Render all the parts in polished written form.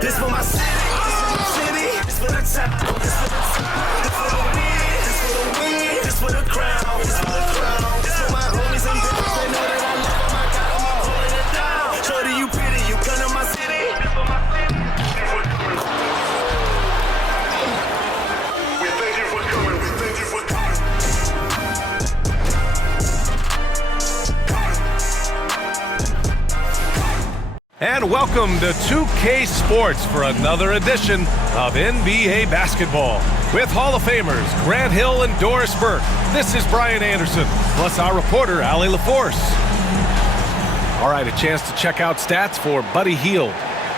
This for my city, this for the top, this for the top, this for the win, this for the win, this for the crown, this for the crown, this for my homies and brothers. They know that I love them, I got them all holding it down. Shorty, you pretty, you come to my city. This for my city. We thank you for coming, we thank you for coming. And welcome to 2K Sports for another edition of NBA basketball. With Hall of Famers Grant Hill and Doris Burke, this is Brian Anderson, plus our reporter, Allie LaForce. All right, a chance to check out stats for Buddy Hield.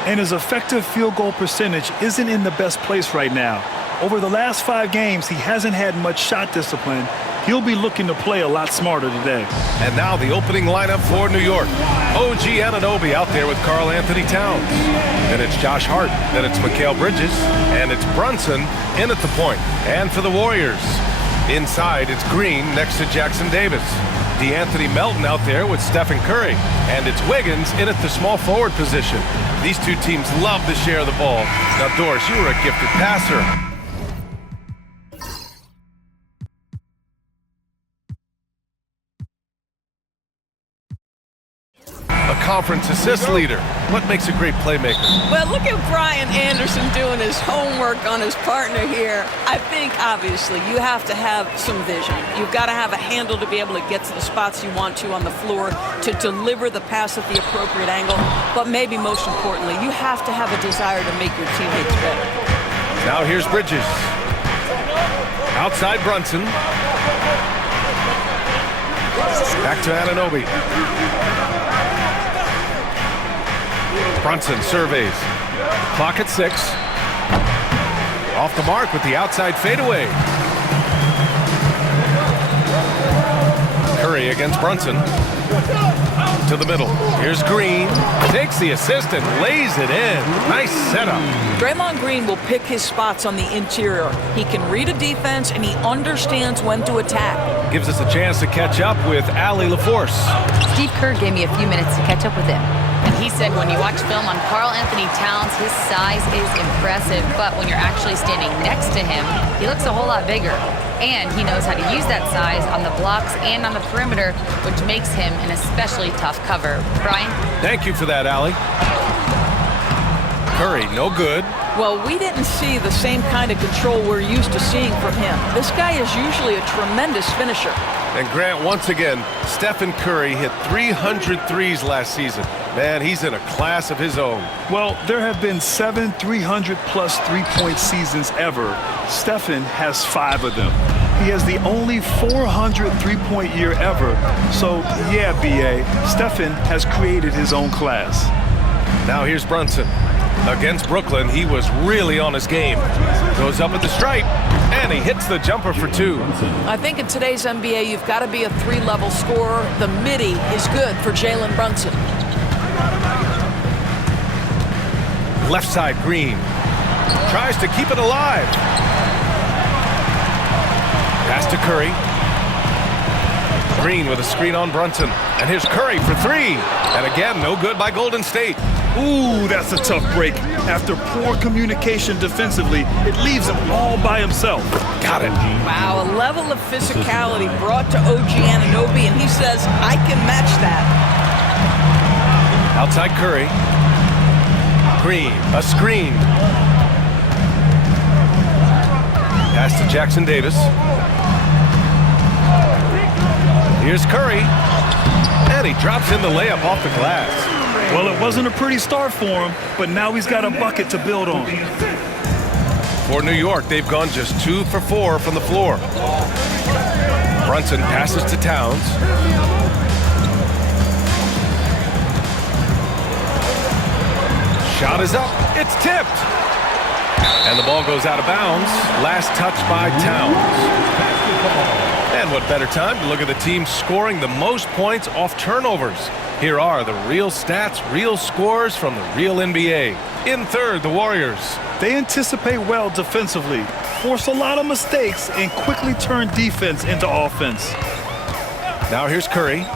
And his effective field goal percentage isn't in the best place right now. Over the last 5 games, he hasn't had much shot discipline. He'll be looking to play a lot smarter today. And now the opening lineup for New York. OG Anunoby out there with Karl Anthony Towns. Then it's Josh Hart. Then it's Mikal Bridges. And it's Brunson in at the point. And for the Warriors, inside it's Green next to Jackson Davis. DeAnthony Melton out there with Stephen Curry. And it's Wiggins in at the small forward position. These two teams love to share the ball. Now, Doris, you were a gifted passer. Conference assist leader. What makes a great playmaker? Well, look at Brian Anderson doing his homework on his partner here. I think, obviously, you have to have some vision. You've got to have a handle to be able to get to the spots you want to on the floor, to deliver the pass at the appropriate angle. But maybe most importantly, you have to have a desire to make your teammates better. Now here's Bridges. Outside Brunson. Back to Anunoby. Brunson surveys. Clock at 6. Off the mark with the outside fadeaway. Curry against Brunson. To the middle. Here's Green. Takes the assist and lays it in. Nice setup. Draymond Green will pick his spots on the interior. He can read a defense and he understands when to attack. Gives us a chance to catch up with Allie LaForce. Steve Kerr gave me a few minutes to catch up with him. And he said when you watch film on Karl Anthony Towns, his size is impressive, but when you're actually standing next to him, he looks a whole lot bigger. And he knows how to use that size on the blocks and on the perimeter, which makes him an especially tough cover. Brian? Thank you for that, Allie. Curry, no good. Well, we didn't see the same kind of control we're used to seeing from him. This guy is usually a tremendous finisher. And Grant, once again, Stephen Curry hit 300 threes last season. Man, he's in a class of his own. Well, there have been 7 300-plus three-point seasons ever. Stephen has 5 of them. He has the only 400 three-point year ever. So, yeah, B.A., Stephen has created his own class. Now here's Brunson. Against Brooklyn, he was really on his game. Goes up at the stripe, and he hits the jumper for 2. I think in today's NBA, you've got to be a 3-level scorer. The midi is good for Jalen Brunson. Left side, Green. Tries to keep it alive. Pass to Curry. Green with a screen on Brunson. And here's Curry for 3. And again, no good by Golden State. Ooh, that's a tough break. After poor communication defensively, it leaves him all by himself. Got it. Wow, a level of physicality brought to OG Anunoby, and he says, I can match that. Outside Curry. Green, a screen. Pass to Jackson Davis. Here's Curry. And he drops in the layup off the glass. Well, it wasn't a pretty start for him, but now he's got a bucket to build on. For New York, they've gone just 2 for 4 from the floor. Brunson passes to Towns. Shot is up. It's tipped. And the ball goes out of bounds. Last touch by Towns. And what better time to look at the team scoring the most points off turnovers. Here are the real stats, real scores from the real NBA. In third, the Warriors. They anticipate well defensively, force a lot of mistakes, and quickly turn defense into offense. Now here's Curry.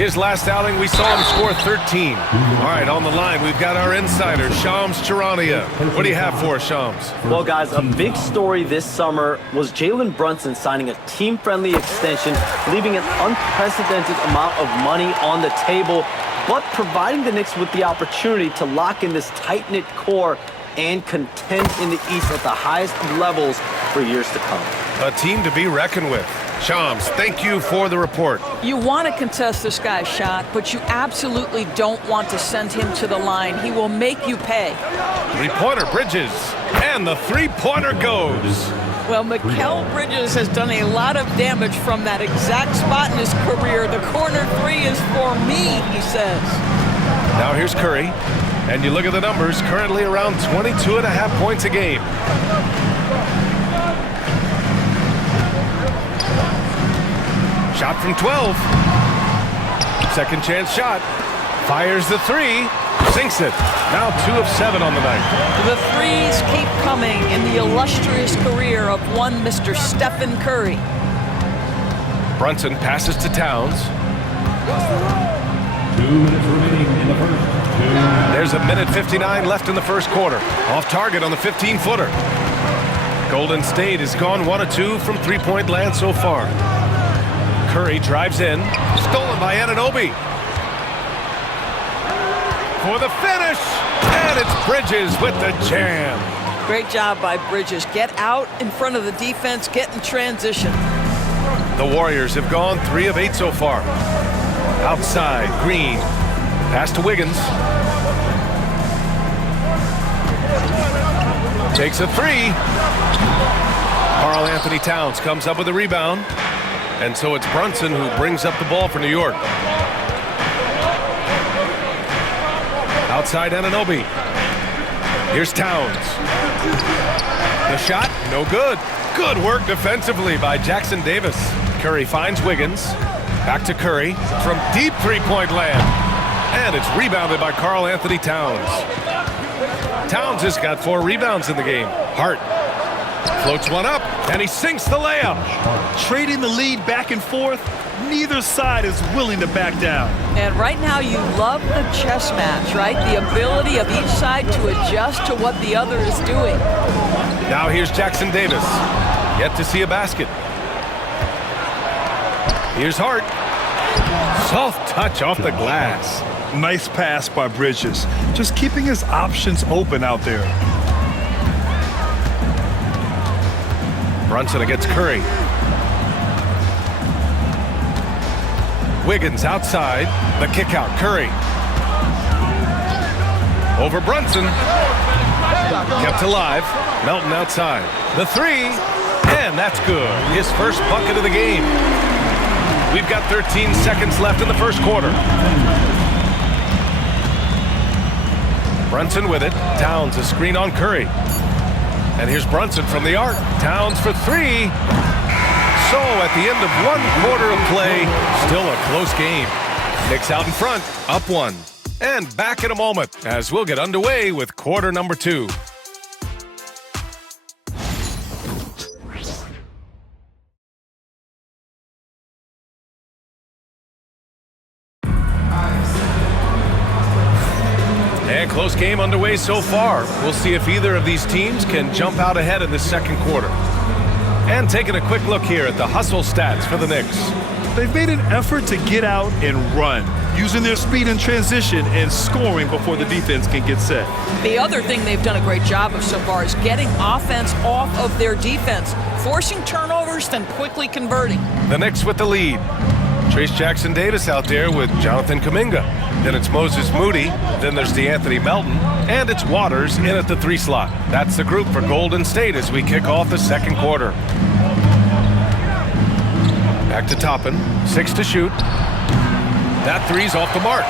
His last outing, we saw him score 13. All right, on the line, we've got our insider, Shams Charania. What do you have for us, Shams? Well, guys, a big story this summer was Jalen Brunson signing a team-friendly extension, leaving an unprecedented amount of money on the table, but providing the Knicks with the opportunity to lock in this tight-knit core and contend in the East at the highest of levels for years to come. A team to be reckoned with. Shams, thank you for the report. You want to contest this guy's shot, but you absolutely don't want to send him to the line. He will make you pay. Three-pointer Bridges, and the three-pointer goes. Well, Mikal Bridges has done a lot of damage from that exact spot in his career. The corner three is for me, he says. Now here's Curry, and you look at the numbers, currently around 22.5 points a game. Shot from 12. Second chance shot. Fires the three. Sinks it. Now 2 of 7 on the night. The threes keep coming in the illustrious career of one Mr. Stephen Curry. Brunson passes to Towns. 2 minutes remaining in the first. There's a minute 59 left in the first quarter. Off target on the 15-footer. Golden State has gone 1 of 2 from three-point land so far. Curry drives in. Stolen by Anunoby. For the finish. And it's Bridges with the jam. Great job by Bridges. Get out in front of the defense, get in transition. The Warriors have gone 3 of 8 so far. Outside, Green. Pass to Wiggins. Takes a three. Karl Anthony Towns comes up with a rebound. And so it's Brunson who brings up the ball for New York. Outside Anunoby. Here's Towns. The shot, no good. Good work defensively by Jackson Davis. Curry finds Wiggins. Back to Curry from deep three-point land. And it's rebounded by Karl Anthony Towns. Towns has got 4 rebounds in the game. Hart floats one up, and he sinks the layup. Trading the lead back and forth, neither side is willing to back down. And right now you love the chess match, right? The ability of each side to adjust to what the other is doing. Now here's Jackson Davis. Yet to see a basket. Here's Hart. Soft touch off the glass. Nice pass by Bridges. Just keeping his options open out there. Brunson against Curry. Wiggins outside. The kick out. Curry. Over Brunson. Kept alive. Melton outside. The three. And that's good. His first bucket of the game. We've got 13 seconds left in the first quarter. Brunson with it. Towns a screen on Curry. And here's Brunson from the arc. Towns for three. So at the end of 1 quarter of play, still a close game. Knicks out in front, up 1. And back in a moment as we'll get underway with quarter number 2. And close game underway so far. We'll see if either of these teams can jump out ahead in the second quarter. And taking a quick look here at the hustle stats for the Knicks. They've made an effort to get out and run, using their speed in transition and scoring before the defense can get set. The other thing they've done a great job of so far is getting offense off of their defense, forcing turnovers, then quickly converting. The Knicks with the lead. Trace Jackson Davis out there with Jonathan Kuminga. Then it's Moses Moody. Then there's DeAnthony Melton. And it's Waters in at the 3 slot. That's the group for Golden State as we kick off the second quarter. Back to Toppin. 6 to shoot. That three's off the mark.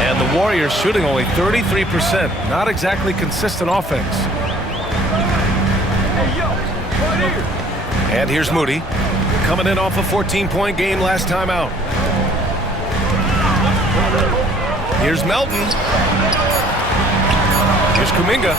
And the Warriors shooting only 33%. Not exactly consistent offense. And here's Moody, coming in off a 14-point game last time out. Here's Melton. Here's Kuminga.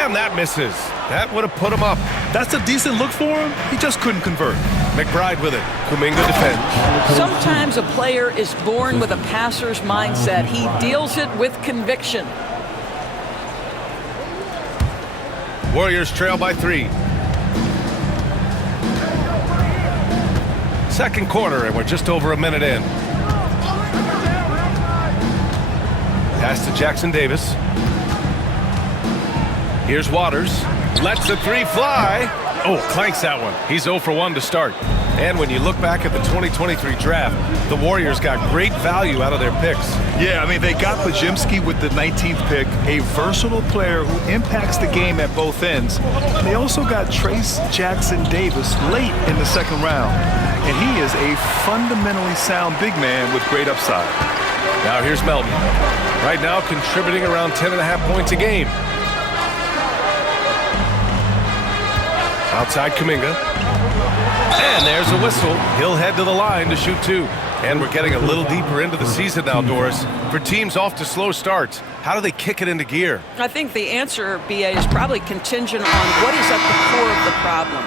And that misses. That would have put him up. That's a decent look for him. He just couldn't convert. McBride with it. Kuminga defends. Sometimes a player is born with a passer's mindset. He deals it with conviction. Warriors trail by 3. Second quarter, and we're just over a minute in. Pass to Jackson Davis. Here's Waters. Lets the 3 fly. Oh, clanks that one. He's 0 for 1 to start. And when you look back at the 2023 draft, the Warriors got great value out of their picks. Yeah, I mean, they got Podziemski with the 19th pick, a versatile player who impacts the game at both ends. They also got Trace Jackson Davis late in the second round. And he is a fundamentally sound big man with great upside. Now here's Melton. Right now contributing around 10.5 points a game. Outside Kuminga. And there's a whistle. He'll head to the line to shoot 2. And we're getting a little deeper into the season now, Doris. For teams off to slow starts, how do they kick it into gear? I think the answer, BA, is probably contingent on what is at the core of the problem.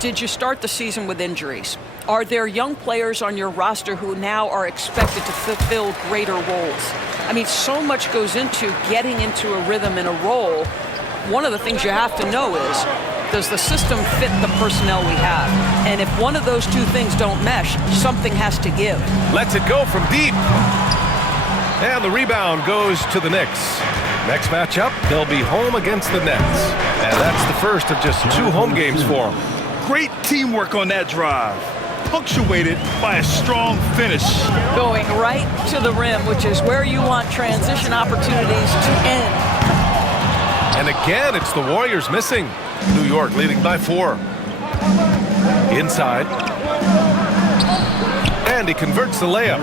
Did you start the season with injuries? Are there young players on your roster who now are expected to fulfill greater roles? I mean, so much goes into getting into a rhythm and a role. One of the things you have to know is, does the system fit the personnel we have? And if one of those two things don't mesh, something has to give. Lets it go from deep. And the rebound goes to the Knicks. Next matchup, they'll be home against the Nets. And that's the first of just 2 home games for them. Great teamwork on that drive, punctuated by a strong finish. Going right to the rim, which is where you want transition opportunities to end. And again, it's the Warriors missing. New York leading by 4. Inside. And he converts the layup.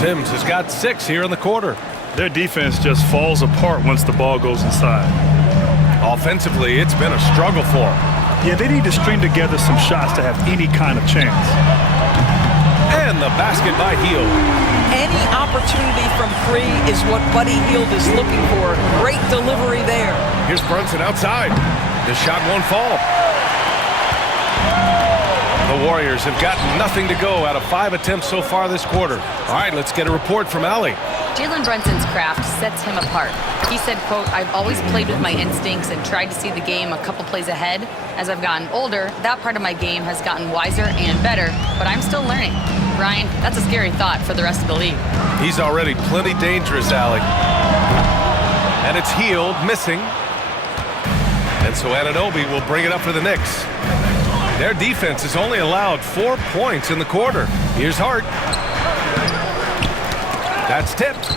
Sims has got 6 here in the quarter. Their defense just falls apart once the ball goes inside. Offensively, it's been a struggle for them. Yeah, they need to string together some shots to have any kind of chance. And the basket by Hield. Any opportunity from 3 is what Buddy Hield is looking for. Great delivery there. Here's Brunson outside. The shot won't fall. The Warriors have gotten nothing to go out of 5 attempts so far this quarter. All right, let's get a report from Allie. Jalen Brunson's craft sets him apart. He said, quote, "I've always played with my instincts and tried to see the game a couple plays ahead. As I've gotten older, that part of my game has gotten wiser and better, but I'm still learning." Brian, that's a scary thought for the rest of the league. He's already plenty dangerous, Allie. And it's Hield missing. And so Anunoby will bring it up for the Knicks. Their defense has only allowed 4 points in the quarter. Here's Hart. That's tipped.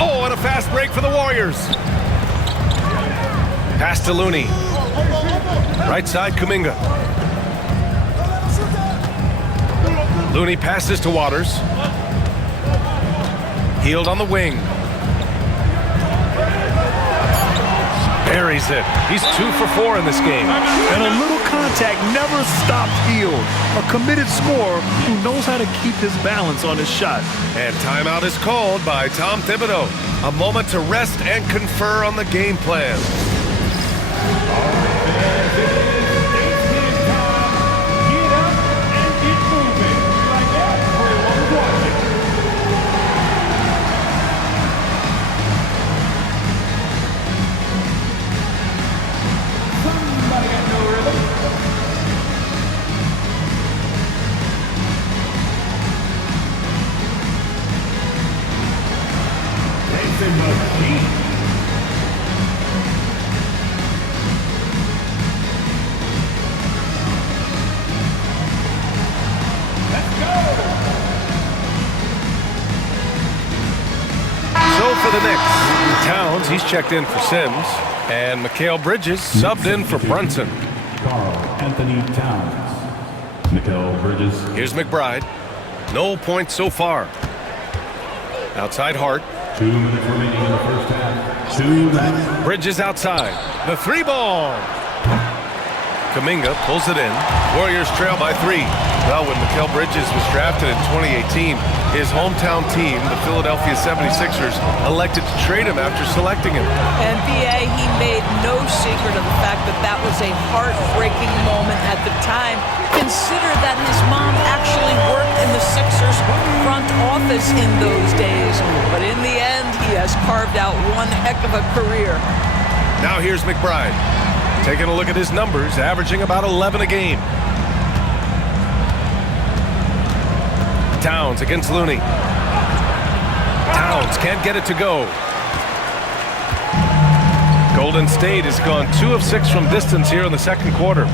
Oh, and a fast break for the Warriors. Pass to Looney. Right side, Kuminga. Looney passes to Waters. Hield on the wing. Buries it. He's 2 for 4 in this game. And a little contact never stopped Hield. A committed scorer who knows how to keep his balance on his shot. And timeout is called by Tom Thibodeau. A moment to rest and confer on the game plan. For the Knicks, Towns, he's checked in for Sims, and Mikal Bridges subbed in for Brunson. Karl Anthony Towns. Mikal Bridges. Here's McBride. No points so far. Outside Hart. 2 minutes remaining in the first half. 2 minutes. Bridges outside. The 3 ball. Kuminga pulls it in. Warriors trail by 3. Well, when Mikal Bridges was drafted in 2018, his hometown team, the Philadelphia 76ers, elected to trade him after selecting him. And B.A., he made no secret of the fact that that was a heartbreaking moment at the time. Consider that his mom actually worked in the Sixers front office in those days. But in the end, he has carved out one heck of a career. Now here's McBride. Taking a look at his numbers, averaging about 11 a game. Towns against Looney. Towns can't get it to go. Golden State has gone 2 of 6 from distance here in the second quarter.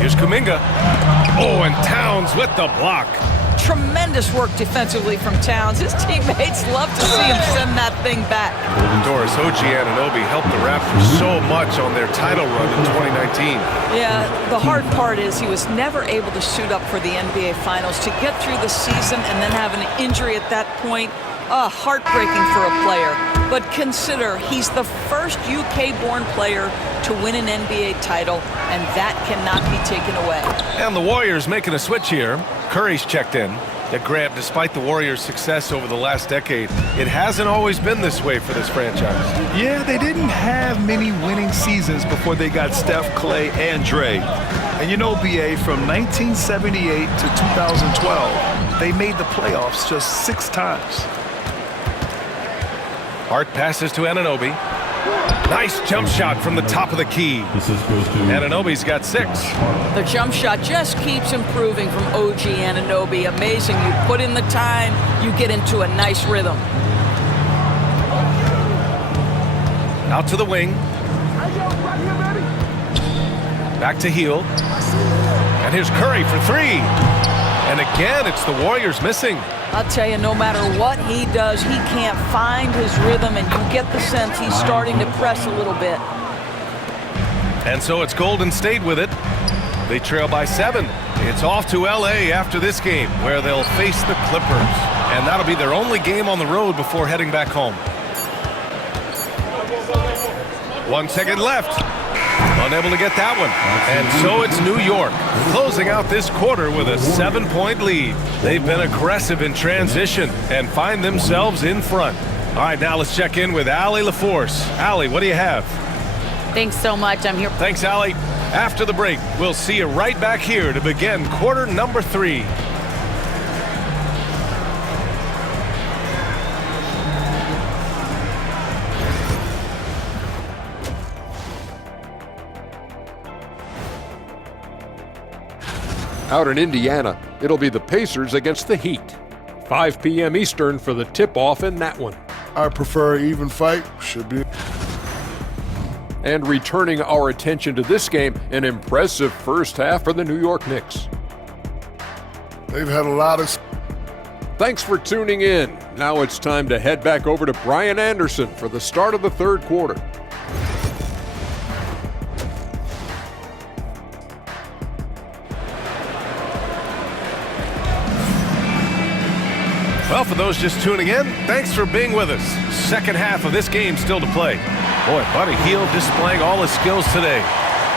Here's Kuminga. Oh, and Towns with the block. Tremendous work defensively from Towns. His teammates love to see him send that thing back. Doris OG Anunoby helped the Raptors so much on their title run in 2019. Yeah, the hard part is he was never able to suit up for the NBA Finals. To get through the season and then have an injury at that point, heartbreaking for a player. But consider, he's the first UK-born player to win an NBA title, and that cannot be taken away. And the Warriors making a switch here. Curry's checked in. That Grant, despite the Warriors' success over the last decade, it hasn't always been this way for this franchise. Yeah, they didn't have many winning seasons before they got Steph, Clay, and Dre. And you know, B.A., from 1978 to 2012, they made the playoffs just 6 times. Hart passes to Anunoby. Nice jump shot from the top of the key. Assist goes to Anunoby's got 6. The jump shot just keeps improving from OG Anunoby. Amazing. You put in the time, you get into a nice rhythm. Out to the wing. Back to Hield. And here's Curry for 3. And again, it's the Warriors missing. I'll tell you, no matter what he does, he can't find his rhythm, and you get the sense he's starting to press a little bit. And so it's Golden State with it. They trail by 7. It's off to L.A. after this game, where they'll face the Clippers. And that'll be their only game on the road before heading back home. 1 second left. Unable to get that one. And so it's New York, closing out this quarter with a 7-point lead. They've been aggressive in transition and find themselves in front. All right, now let's check in with Allie LaForce. Allie, what do you have? Thanks so much. I'm here. Thanks, Allie. After the break, we'll see you right back here to begin quarter number 3. Out in Indiana, it'll be the Pacers against the Heat. 5 p.m. Eastern for the tip-off in that one. I prefer an even fight. Should be. And returning our attention to this game, an impressive first half for the New York Knicks. They've had a lot of. Thanks for tuning in. Now it's time to head back over to Brian Anderson for the start of the third quarter. Well, for those just tuning in, thanks for being with us. Second half of this game still to play. Boy, Buddy Hield displaying all his skills today.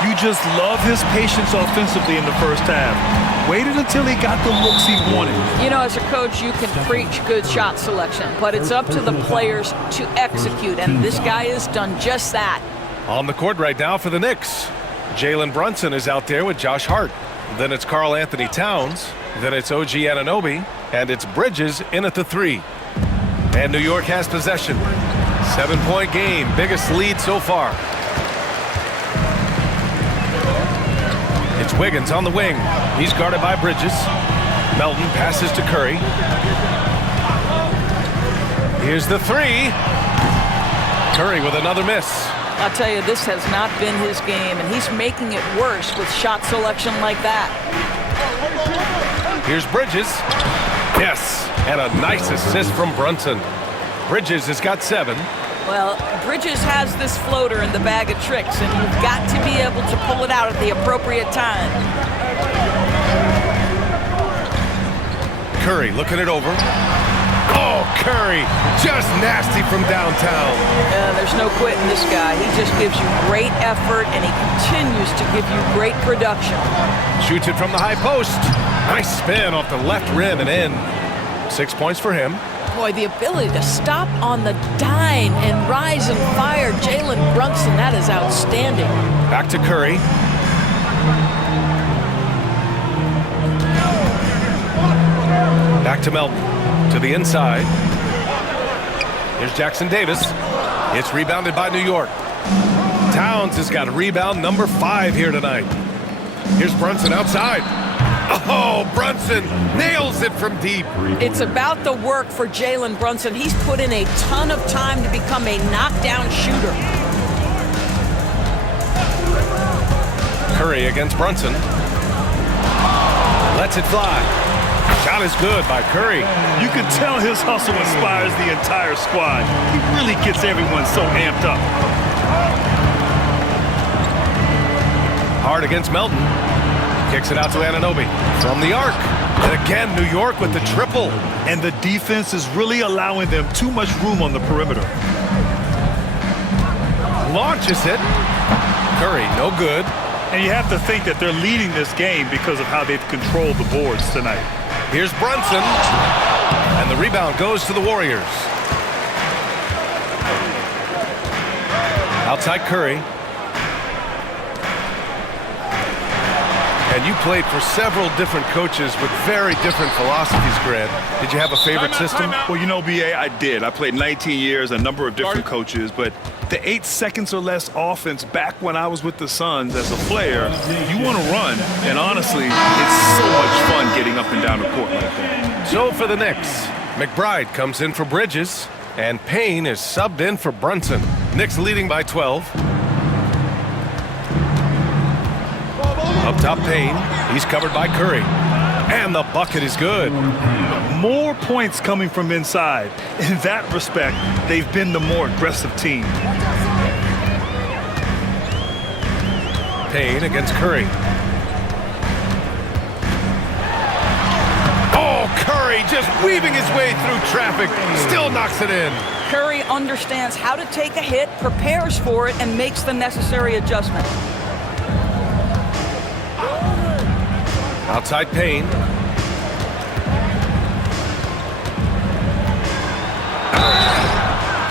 You just love his patience offensively in the first half. Waited until he got the looks he wanted. You know, as a coach, you can preach good shot selection, but it's up to the players to execute, and this guy has done just that. On the court right now for the Knicks, Jalen Brunson is out there with Josh Hart. Then it's Karl Anthony Towns. Then it's OG Anunoby. And it's Bridges in at the 3. And New York has possession. 7-point game, biggest lead so far. It's Wiggins on the wing. He's guarded by Bridges. Melton passes to Curry. Here's the 3. Curry with another miss. I'll tell you, this has not been his game, and he's making it worse with shot selection like that. Here's Bridges. Yes, and a nice assist from Brunson. Bridges has got 7. Well, Bridges has this floater in the bag of tricks, and you've got to be able to pull it out at the appropriate time. Curry looking it over. Oh, Curry, just nasty from downtown. There's no quitting this guy. He just gives you great effort, and he continues to give you great production. Shoots it from the high post. Nice spin off the left rim and in. 6 points for him. Boy, the ability to stop on the dime and rise and fire Jalen Brunson, that is outstanding. Back to Curry. Back to Melton. To the inside. Here's Jackson Davis. It's rebounded by New York. Towns has got rebound number 5 here tonight. Here's Brunson outside. Oh, Brunson nails it from deep. It's about the work for Jalen Brunson. He's put in a ton of time to become a knockdown shooter. Curry against Brunson. Lets it fly. Shot is good by Curry. You can tell his hustle inspires the entire squad. He really gets everyone so amped up. Hard against Melton. Kicks it out to Anunoby from the arc. And again, New York with the triple. And the defense is really allowing them too much room on the perimeter. Launches it. Curry, no good. And you have to think that they're leading this game because of how they've controlled the boards tonight. Here's Brunson. And the rebound goes to the Warriors. Outside Curry. And you played for several different coaches with very different philosophies, Grant. Did you have a favorite system? Well, you know, B.A., I did. I played 19 years, a number of different coaches, but the 8 seconds or less offense back when I was with the Suns as a player, you want to run. And honestly, it's so much fun getting up and down the court like that. So for the Knicks, McBride comes in for Bridges, and Payne is subbed in for Brunson. Knicks leading by 12. Up top, Payne. He's covered by Curry. And the bucket is good. More points coming from inside. In that respect, they've been the more aggressive team. Payne against Curry. Oh, Curry just weaving his way through traffic. Still knocks it in. Curry understands how to take a hit, prepares for it, and makes the necessary adjustment. Outside Payne.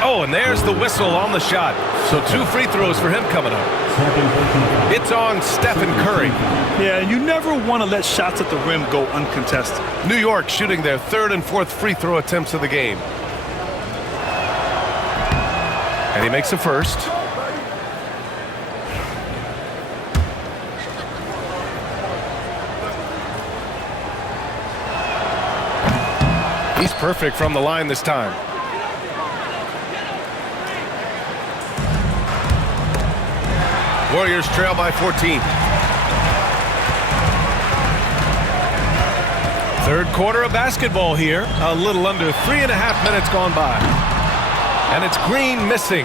Oh, and there's the whistle on the shot. So 2 free throws for him coming up. It's on Stephen Curry. Yeah, you never want to let shots at the rim go uncontested. New York shooting their 3rd and 4th free throw attempts of the game. And he makes the first. He's perfect from the line this time. Warriors trail by 14. Third quarter of basketball here. A little under 3.5 minutes gone by. And it's Green missing.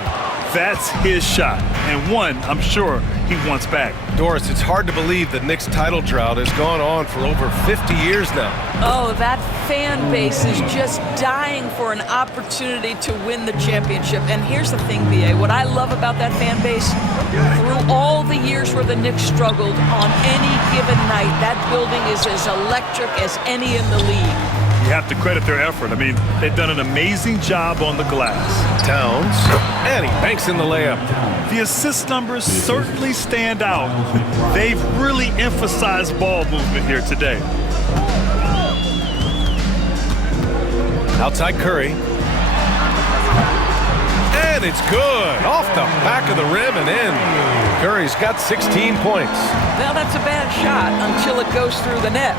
That's his shot, and one I'm sure he wants back. Doris, it's hard to believe the Knicks title drought has gone on for over 50 years now. Oh, that fan base is just dying for an opportunity to win the championship. And here's the thing, B.A., what I love about that fan base, through all the years where the Knicks struggled, on any given night, that building is as electric as any in the league. You have to credit their effort. I mean, they've done an amazing job on the glass. Towns, and he banks in the layup. The assist numbers certainly stand out. They've really emphasized ball movement here today. Outside Curry. And it's good. Off the back of the rim and in. Curry's got 16 points. Now that's a bad shot until it goes through the net.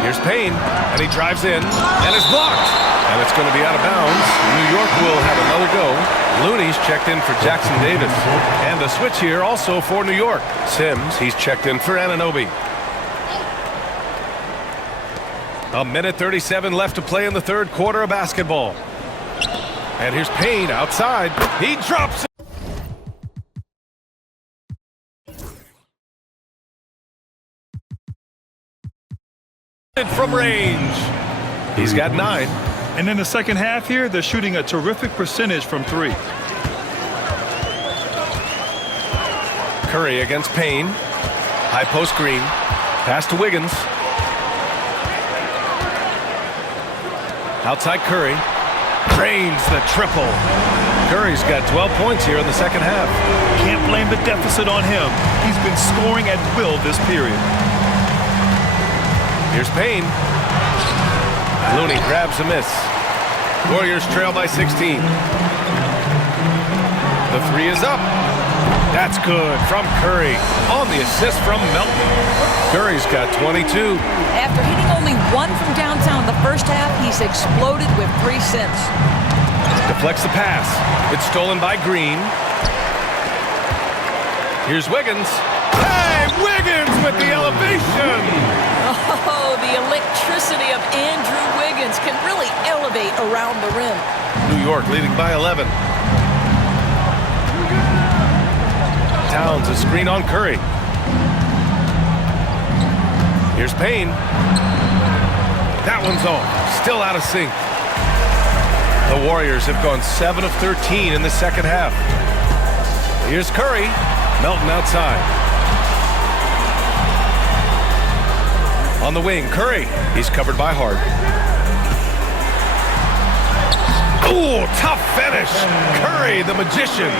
Here's Payne, and he drives in, and it's blocked. And it's going to be out of bounds. New York will have another go. Looney's checked in for Jackson Davis. And a switch here also for New York. Sims, he's checked in for Anunoby. 1:37 left to play in the third quarter of basketball. And here's Payne outside. He drops it. From range. He's got 9. And in the second half here, they're shooting a terrific percentage from 3. Curry against Payne. High post Green. Pass to Wiggins. Outside Curry. Drains the triple. Curry's got 12 points here in the second half. Can't blame the deficit on him. He's been scoring at will this period. Here's Payne. Looney grabs a miss. Warriors trail by 16. The 3 is up. That's good from Curry on the assist from Melton. Curry's got 22. After hitting only 1 from downtown in the first half, he's exploded with 3 since. Deflects the pass. It's stolen by Green. Here's Wiggins. Hey, Wiggins with the elevation. Oh, the electricity of Andrew Wiggins can really elevate around the rim. New York leading by 11. Towns a screen on Curry. Here's Payne. That one's off. Still out of sync. The Warriors have gone 7 of 13 in the second half. Here's Curry. Melton outside. On the wing, Curry. He's covered by Hart. Ooh, tough finish. Curry, the magician.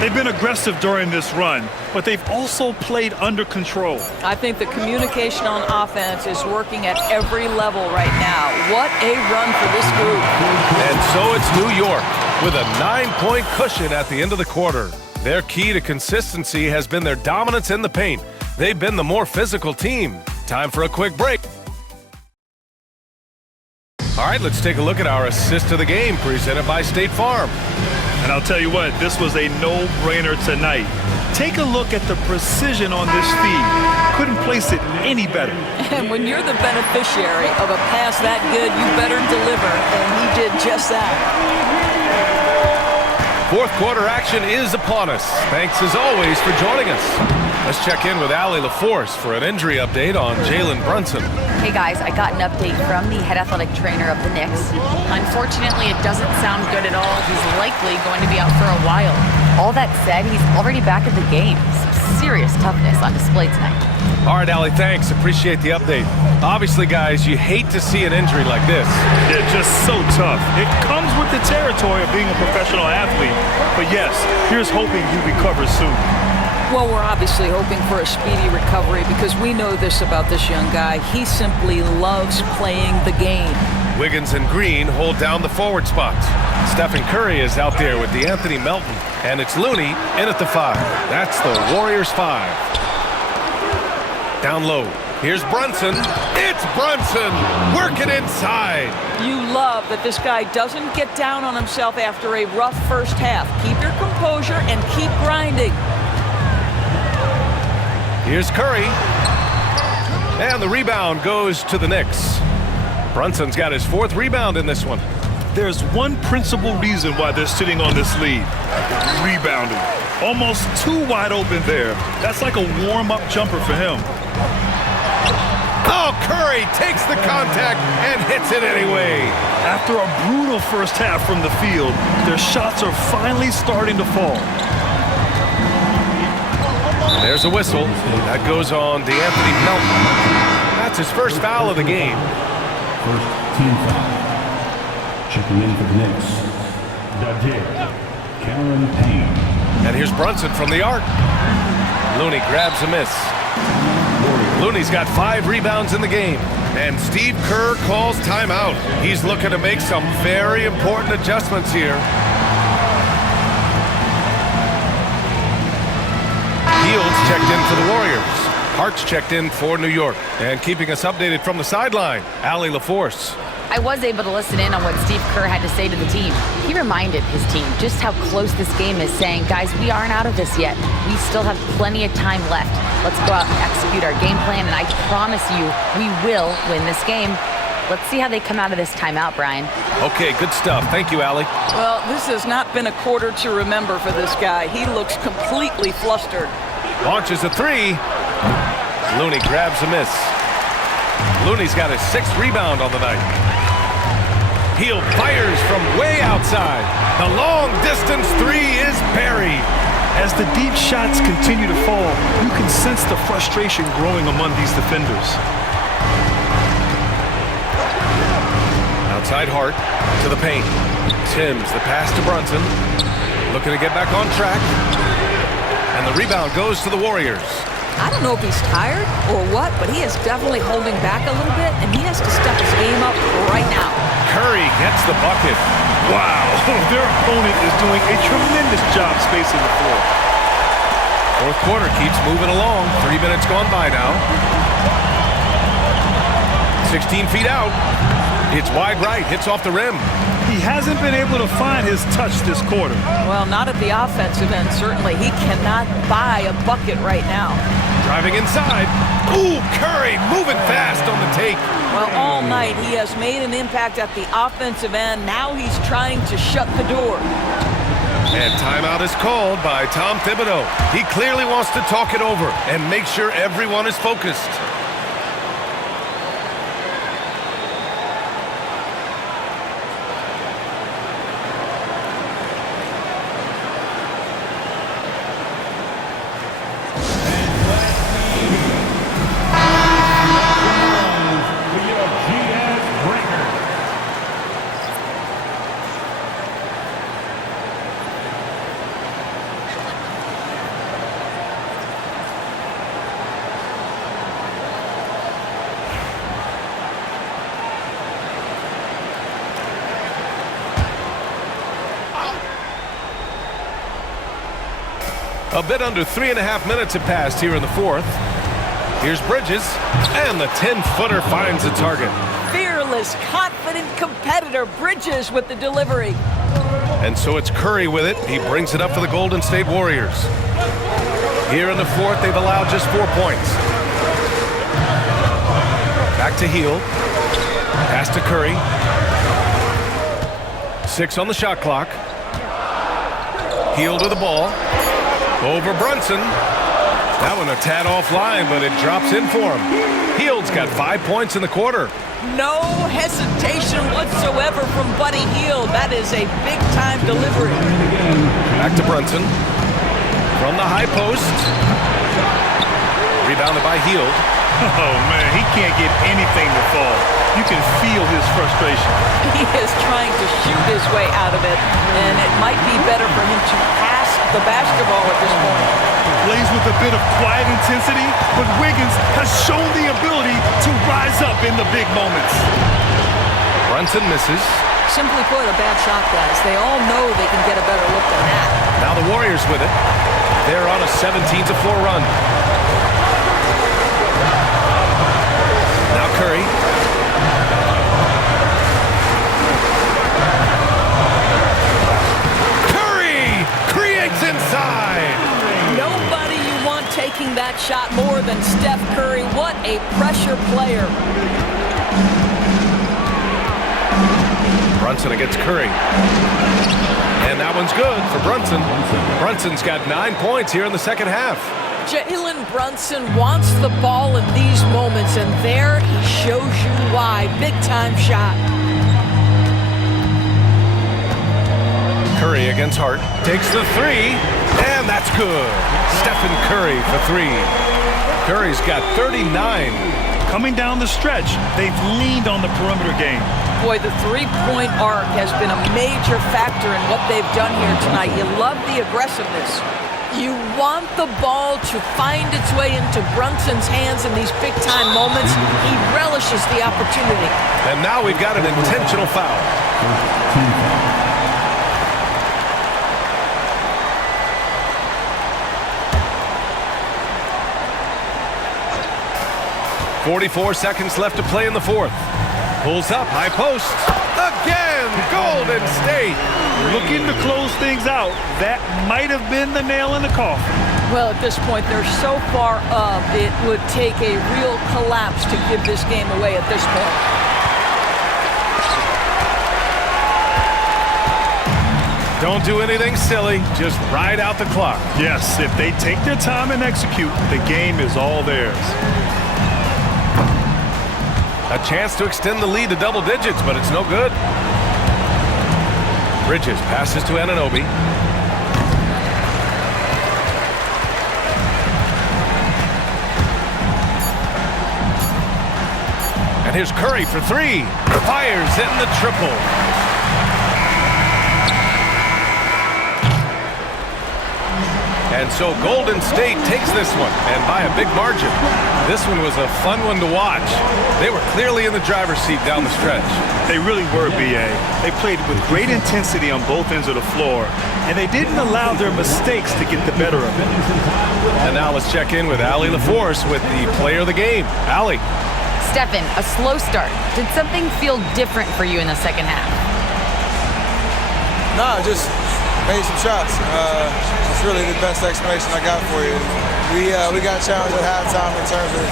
They've been aggressive during this run, but they've also played under control. I think the communication on offense is working at every level right now. What a run for this group. And so it's New York with a 9-point cushion at the end of the quarter. Their key to consistency has been their dominance in the paint. They've been the more physical team. Time for a quick break. All right, let's take a look at our assist of the game presented by State Farm. And I'll tell you what, this was a no-brainer tonight. Take a look at the precision on this feed. Couldn't place it any better. And when you're the beneficiary of a pass that good, you better deliver, and he did just that. Fourth quarter action is upon us. Thanks as always for joining us. Let's check in with Allie LaForce for an injury update on Jalen Brunson. Hey guys, I got an update from the head athletic trainer of the Knicks. Unfortunately, it doesn't sound good at all. He's likely going to be out for a while. All that said, he's already back in the game. Some serious toughness on display tonight. All right, Allie, thanks. Appreciate the update. Obviously, guys, you hate to see an injury like this. They're just so tough. It comes with the territory of being a professional athlete. But yes, here's hoping he recovers soon. Well, we're obviously hoping for a speedy recovery because we know this about this young guy. He simply loves playing the game. Wiggins and Green hold down the forward spots. Stephen Curry is out there with DeAnthony Melton, and it's Looney in at the 5. That's the Warriors 5. Down low. Here's Brunson. It's Brunson working inside. You love that this guy doesn't get down on himself after a rough first half. Keep your composure and keep grinding. Here's Curry. And the rebound goes to the Knicks. Brunson's got his 4th rebound in this one. There's one principal reason why they're sitting on this lead. Rebounding. Almost too wide open there. That's like a warm-up jumper for him. Oh, Curry takes the contact and hits it anyway. After a brutal first half from the field, their shots are finally starting to fall. There's a whistle. That goes on DeAnthony Melton. That's his first foul of the game. First team foul. Checking in for the Knicks. Cameron Payne. And here's Brunson from the arc. Looney grabs a miss. Looney's got 5 rebounds in the game. And Steve Kerr calls timeout. He's looking to make some very important adjustments here. Fields checked in for the Warriors. Hart's checked in for New York. And keeping us updated from the sideline, Allie LaForce. I was able to listen in on what Steve Kerr had to say to the team. He reminded his team just how close this game is, saying, guys, we aren't out of this yet. We still have plenty of time left. Let's go out and execute our game plan, and I promise you, we will win this game. Let's see how they come out of this timeout, Brian. Okay, good stuff. Thank you, Allie. Well, this has not been a quarter to remember for this guy. He looks completely flustered. Launches a 3. Looney grabs a miss. Looney's got his 6th rebound on the night. Hield fires from way outside. The long distance three is buried. As the deep shots continue to fall, you can sense the frustration growing among these defenders. Outside Hart to the paint. Timms, the pass to Brunson. Looking to get back on track. And the rebound goes to the Warriors. I don't know if he's tired or what, but he is definitely holding back a little bit, and he has to step his game up right now. Curry gets the bucket. Wow, their opponent is doing a tremendous job spacing the floor. Fourth quarter keeps moving along. 3 minutes gone by now. 16 feet out. It's wide right, hits off the rim. He hasn't been able to find his touch this quarter. Well, not at the offensive end, certainly. He cannot buy a bucket right now. Driving inside. Ooh, Curry moving fast on the take. Well, all night he has made an impact at the offensive end. Now he's trying to shut the door. And timeout is called by Tom Thibodeau. He clearly wants to talk it over and make sure everyone is focused. A bit under 3.5 minutes have passed here in the fourth. Here's Bridges, and the 10-footer finds the target. Fearless, confident competitor, Bridges with the delivery. And so it's Curry with it. He brings it up for the Golden State Warriors. Here in the fourth, they've allowed just 4 points. Back to Hield. Pass to Curry. 6 on the shot clock. Hield with the ball. Over Brunson. That one a tad offline, but it drops in for him. Hield's got 5 points in the quarter. No hesitation whatsoever from Buddy Hield. That is a big-time delivery. Back to Brunson. From the high post. Rebounded by Hield. Oh, man, he can't get anything to fall. You can feel his frustration. He is trying to shoot his way out of it, and it might be better for him to pass the basketball at this point. Plays with a bit of quiet intensity, but Wiggins has shown the ability to rise up in the big moments. Brunson misses. Simply put, a bad shot, guys. They all know they can get a better look than that. Now the Warriors with it. They're on a 17-4 run. Now Curry. Curry creates inside. Nobody you want taking that shot more than Steph Curry. What a pressure player. Brunson against Curry. And that one's good for Brunson. Brunson's got 9 points here in the second half. Jalen Brunson wants the ball in these moments, and there he shows you why. Big-time shot. Curry against Hart. Takes the three, and that's good. Stephen Curry for 3. Curry's got 39. Coming down the stretch, they've leaned on the perimeter game. Boy, the three-point arc has been a major factor in what they've done here tonight. You love the aggressiveness. You want the ball to find its way into Brunson's hands in these big-time moments. He relishes the opportunity. And now we've got an intentional foul. 44 seconds left to play in the fourth. Pulls up, high post. Again, Golden State. Looking to close things out. That might have been the nail in the coffin. Well, at this point, they're so far up, it would take a real collapse to give this game away at this point. Don't do anything silly. Just ride out the clock. Yes, if they take their time and execute, the game is all theirs. A chance to extend the lead to double digits, but it's no good. Bridges passes to Anunoby. And here's Curry for three. Fires in the triple. And so Golden State takes this one, and by a big margin. This one was a fun one to watch. They were clearly in the driver's seat down the stretch. They really were, B.A. They played with great intensity on both ends of the floor, and they didn't allow their mistakes to get the better of them. And now let's check in with Allie LaForce with the player of the game. Allie. Stephen, a slow start. Did something feel different for you in the second half? Nah, just made some shots. It's really the best explanation I got for you. We got challenged at halftime in terms of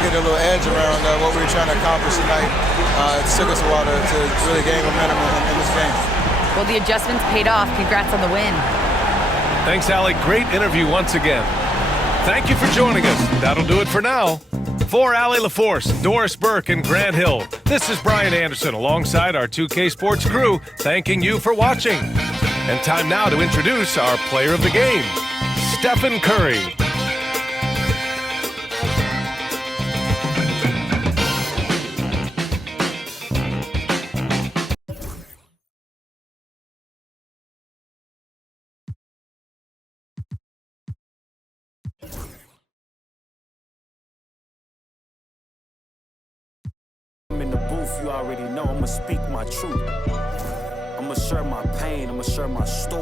getting a little edge around what we were trying to accomplish tonight. It took us a while to really gain momentum in this game. Well, the adjustments paid off. Congrats on the win. Thanks, Allie. Great interview once again. Thank you for joining us. That'll do it for now. For Allie LaForce, Doris Burke, and Grant Hill, this is Brian Anderson alongside our 2K Sports crew, thanking you for watching. And time now to introduce our player of the game, Stephen Curry. I'm in the booth, you already know I'ma speak my truth. I'ma share my pain, I'ma share my story.